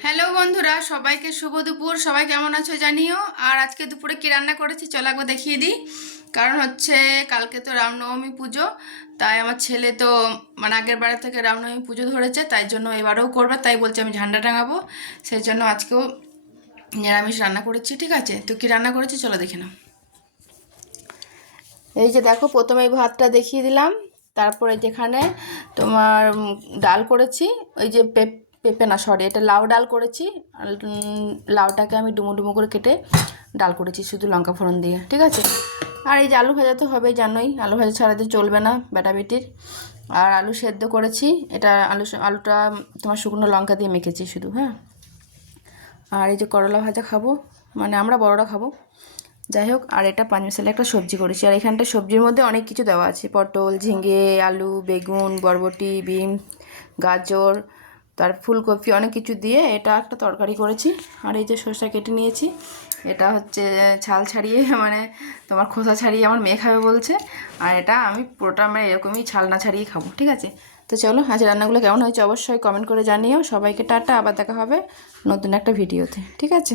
Hello বন্ধুরা, সবাইকে শুভ দুপুর। সবাই কেমন আছো জানিও। আর আজকে দুপুরে কি রান্না করেছি চলো একবার দেখিয়ে দিই। কারণ হচ্ছে কালকে তো রামনবমী পুজো, তাই আমার ছেলে তো মানে আগের বারে থেকে রামনবমী পুজো ধরেছে, তাই জন্য এবারেও করবে, তাই বলছে আমি ঝান্ডা টাঙাবো। সেই জন্য আজকেও নিরামিষ রান্না করেছি। ঠিক আছে, তো কি রান্না করেছি চলো দেখে নাও। এই যে দেখো, প্রথমে এই ভাতটা দেখিয়ে দিলাম। তারপরে যেখানে তোমার ডাল করেছি, ওই যে পেঁপে না, সরি, এটা লাউ ডাল করেছি। আর, লাউটাকে আমি ডুমো ডুমো করে কেটে ডাল করেছি শুধু লঙ্কা ফোড়ন দিয়ে। ঠিক আছে, আর এই যে আলু ভাজা তো হবেই, জানোই আলু ভাজা ছাড়া তো চলবে না বেটাবেটির। আর আলু সেদ্ধ করেছি, এটা আলুটা তোমার শুকনো লঙ্কা দিয়ে মেখেছি শুধু, হ্যাঁ। আর এই যে করলা ভাজা খাবো, মানে আমরা বড়রা খাবো। যাই হোক, আর এটা পাঁচ মিশালি একটা সবজি করেছি। আর এখানটা সবজির মধ্যে অনেক কিছু দেওয়া আছে, পটল, ঝিঙে, আলু, বেগুন, বরবটি, বিন, গাজর, তার ফুলকপি, অনেক কিছু দিয়ে এটা একটা তরকারি করেছি। আর এই যে শসা কেটে নিয়েছি, এটা হচ্ছে ছাল ছাড়িয়ে মানে তোমার খোসা ছাড়িয়ে আমার মেয়ে খাবে বলছে। আর এটা আমি পুরোটা মানে এরকমই ছাল না ছাড়িয়ে খাবো। ঠিক আছে, তো চলো আজ রান্নাগুলো কেমন হয়েছে অবশ্যই কমেন্ট করে জানিও। সবাইকে টাটা, আবার দেখা হবে নতুন একটা ভিডিওতে। ঠিক আছে।